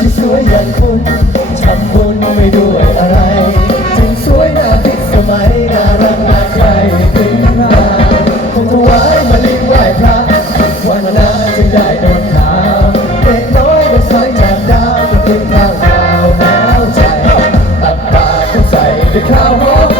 ที่สวยอย่างคุณทำบุญไม่ด้วยอะไร ถึงสวยน่าติดสมัยน่ารักน่าใครเป็นพระคงถวายมาลิ้นไหวพระวันนาจึงได้โดนขาวเด็กน้อยเด็สายจากดาวเป็นข้าวดาวหนาวใจตัดปากเขาใส่ด้วยข้าวหอม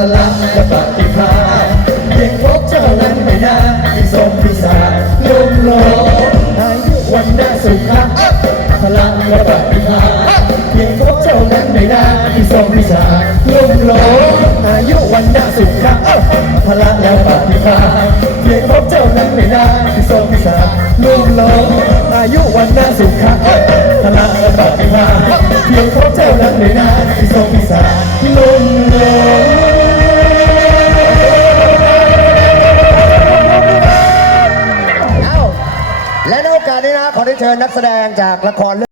พลังและปฏิภาเพียงพบเจ้านั้นไม่นาที่ทรงพิสารลมโลอายุวันน่าสุขะพลังและปฏิภาเพียงพบเจ้านั้นไม่นาที่ทรงพิสารลมโลมอายุวันน่าสุขะพลังและปฏิภาเพียพบเจ้านั้นไม่นาที่ทรงพิสาลมโลมอายุวันน้าสุขพลังและปฏิภาเพียงพบเจ้านั้นไม่นาที่ทรงพิสารลมโลม และในโอกาสนี้นะขอได้เชิญนักแสดงจากละครเรื่อง